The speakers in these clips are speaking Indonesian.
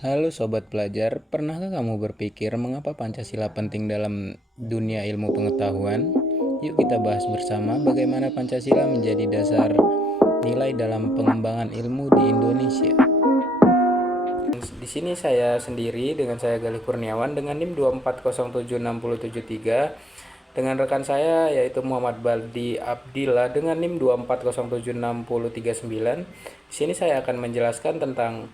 Halo Sobat Pelajar, pernahkah kamu berpikir mengapa Pancasila penting dalam dunia ilmu pengetahuan? Yuk kita bahas bersama bagaimana Pancasila menjadi dasar nilai dalam pengembangan ilmu di Indonesia. Di sini saya sendiri dengan saya Galih Kurniawan dengan NIM 2407673 dengan rekan saya yaitu Muhammad Baldi Abdillah dengan NIM 2407639. Di sini saya akan menjelaskan tentang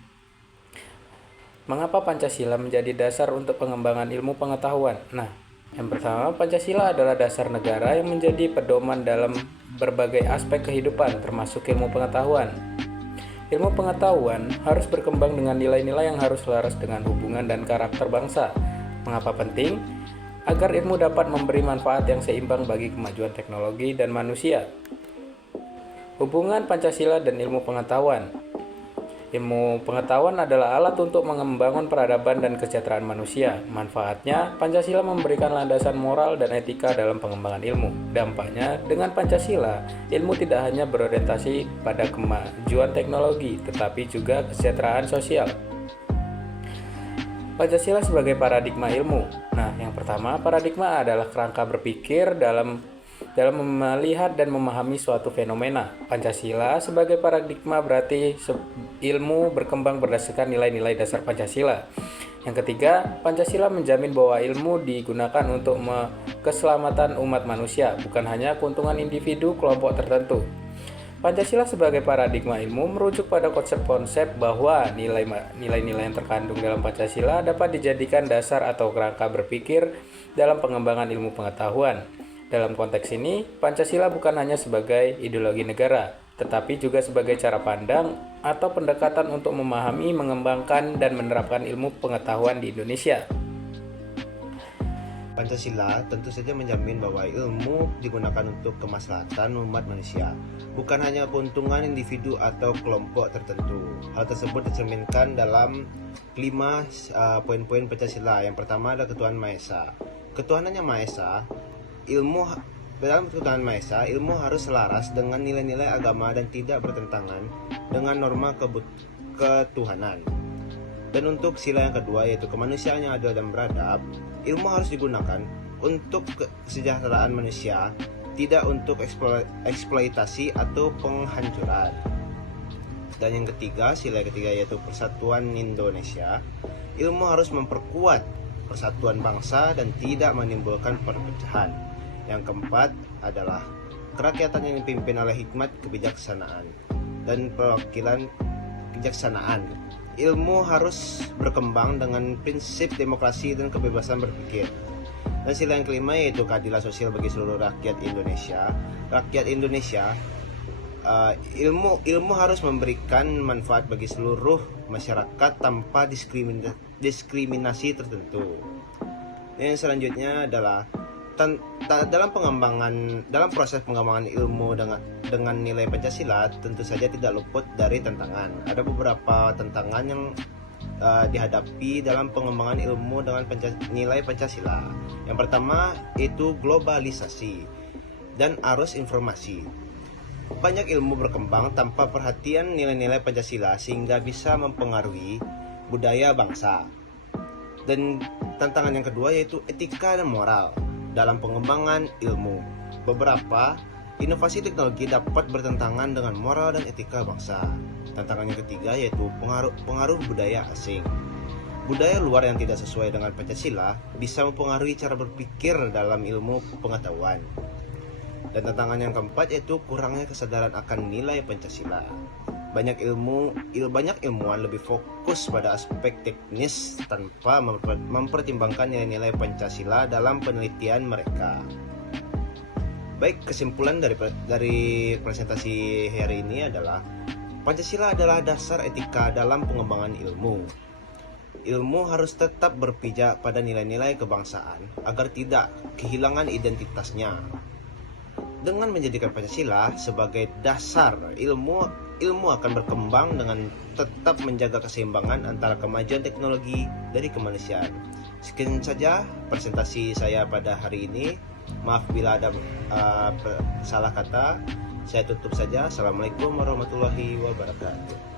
mengapa Pancasila menjadi dasar untuk pengembangan ilmu pengetahuan? Nah, yang pertama, Pancasila adalah dasar negara yang menjadi pedoman dalam berbagai aspek kehidupan, termasuk ilmu pengetahuan. Ilmu pengetahuan harus berkembang dengan nilai-nilai yang harus selaras dengan hubungan dan karakter bangsa. Mengapa penting? Agar ilmu dapat memberi manfaat yang seimbang bagi kemajuan teknologi dan manusia. Hubungan Pancasila dan ilmu pengetahuan. Ilmu pengetahuan adalah alat untuk membangun peradaban dan kesejahteraan manusia. Manfaatnya, Pancasila memberikan landasan moral dan etika dalam pengembangan ilmu. Dampaknya, dengan Pancasila, ilmu tidak hanya berorientasi pada kemajuan teknologi, tetapi juga kesejahteraan sosial. Pancasila sebagai paradigma ilmu. Nah, yang pertama, paradigma adalah kerangka berpikir dalam melihat dan memahami suatu fenomena. Pancasila sebagai paradigma berarti ilmu berkembang berdasarkan nilai-nilai dasar Pancasila. Yang ketiga, Pancasila menjamin bahwa ilmu digunakan untuk keselamatan umat manusia, bukan hanya keuntungan individu kelompok tertentu. Pancasila sebagai paradigma ilmu merujuk pada konsep-konsep bahwa nilai-nilai yang terkandung dalam Pancasila dapat dijadikan dasar atau kerangka berpikir dalam pengembangan ilmu pengetahuan. Dalam konteks ini, Pancasila bukan hanya sebagai ideologi negara, tetapi juga sebagai cara pandang atau pendekatan untuk memahami, mengembangkan, dan menerapkan ilmu pengetahuan di Indonesia. Pancasila tentu saja menjamin bahwa ilmu digunakan untuk kemaslahatan umat manusia, bukan hanya keuntungan individu atau kelompok tertentu. Hal tersebut dicerminkan dalam 5 poin-poin Pancasila. Yang pertama adalah Ketuhanan Maha Esa. Ketuhanan yang Maha Esa, dalam Ketuhanan Maha Esa, ilmu harus selaras dengan nilai-nilai agama dan tidak bertentangan dengan norma ketuhanan. Dan untuk sila yang kedua, yaitu kemanusiaan yang adil dan beradab, ilmu harus digunakan untuk kesejahteraan manusia, tidak untuk eksploitasi atau penghancuran. Dan yang ketiga, sila ketiga yaitu persatuan Indonesia, ilmu harus memperkuat persatuan bangsa dan tidak menimbulkan perpecahan. Yang keempat adalah kerakyatan yang dipimpin oleh hikmat kebijaksanaan dan perwakilan kebijaksanaan. Ilmu harus berkembang dengan prinsip demokrasi dan kebebasan berpikir. Dan sila yang kelima yaitu keadilan sosial bagi seluruh rakyat Indonesia. Ilmu harus memberikan manfaat bagi seluruh masyarakat tanpa diskriminasi tertentu. Dan yang selanjutnya adalah dalam proses pengembangan ilmu dengan nilai Pancasila tentu saja tidak luput dari tantangan. Ada beberapa tantangan yang dihadapi dalam pengembangan ilmu dengan nilai Pancasila. Yang pertama itu globalisasi dan arus informasi. Banyak ilmu berkembang tanpa perhatian nilai-nilai Pancasila sehingga bisa mempengaruhi budaya bangsa. Dan tantangan yang kedua yaitu etika dan moral dalam pengembangan ilmu. Beberapa inovasi teknologi dapat bertentangan dengan moral dan etika bangsa. Tantangan yang ketiga yaitu pengaruh budaya asing. Budaya luar yang tidak sesuai dengan Pancasila bisa mempengaruhi cara berpikir dalam ilmu pengetahuan. Dan tantangan yang keempat yaitu kurangnya kesadaran akan nilai Pancasila. Banyak ilmuwan lebih fokus pada aspek teknis tanpa mempertimbangkan nilai-nilai Pancasila dalam penelitian mereka. Baik, kesimpulan dari presentasi hari ini adalah Pancasila adalah dasar etika dalam pengembangan ilmu. Ilmu harus tetap berpijak pada nilai-nilai kebangsaan agar tidak kehilangan identitasnya. Dengan menjadikan Pancasila sebagai dasar ilmu akan berkembang dengan tetap menjaga keseimbangan antara kemajuan teknologi dari kemanusiaan. Sekian saja presentasi saya pada hari ini. Maaf bila ada salah kata. Saya tutup saja. Assalamualaikum warahmatullahi wabarakatuh.